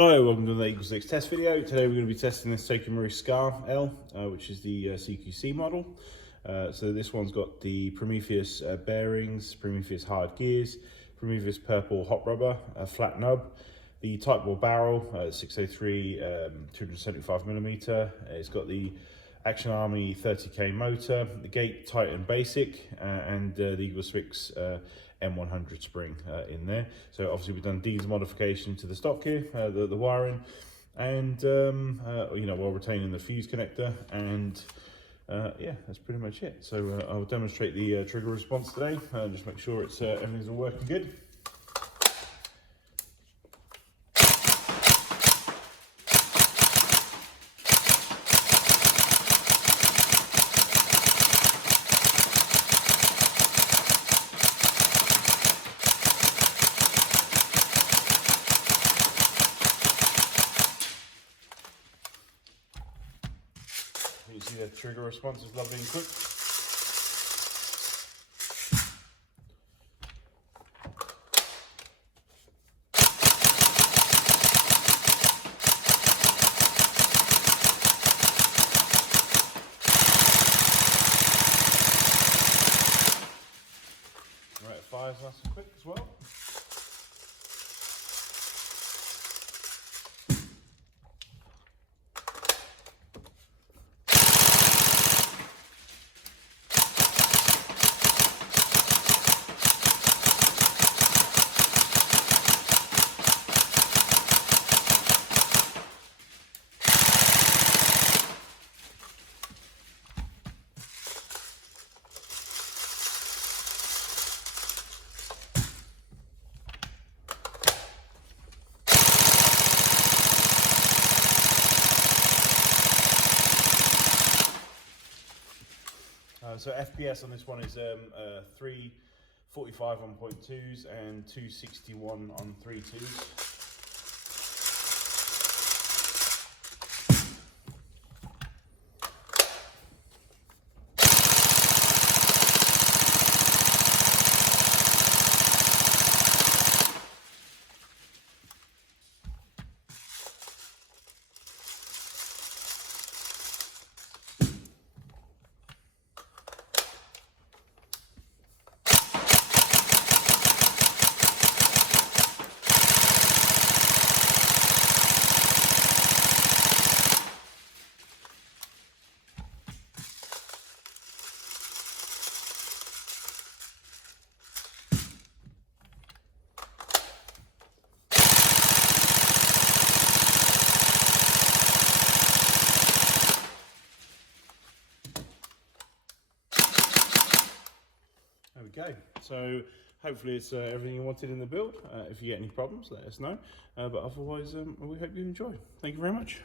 Hello, welcome to the EagleSix test video. Today we're going to be testing this Tokyo Marui Scar L, which is the CQC model. So this one's got the Prometheus bearings, Prometheus hard gears, Prometheus Purple Hop rubber, Flat Nub, the Tightbore barrel, 603 275mm. It's got the Action Army 30k motor, the Gate Titan Basic, and the EagleSix M100 spring in there. So obviously we've done D's modification to the stock here, the wiring, and while retaining the fuse connector, and yeah, that's pretty much it. So I'll demonstrate the trigger response today, just make sure it's everything's all working good. You see the trigger response is lovely and quick. Right, it fires nice and quick as well. So FPS on this one is 345 on 0.2s and 261 on 3.2s. There we go. So hopefully it's everything you wanted in the build. If you get any problems, let us know. But otherwise, we hope you enjoy. Thank you very much.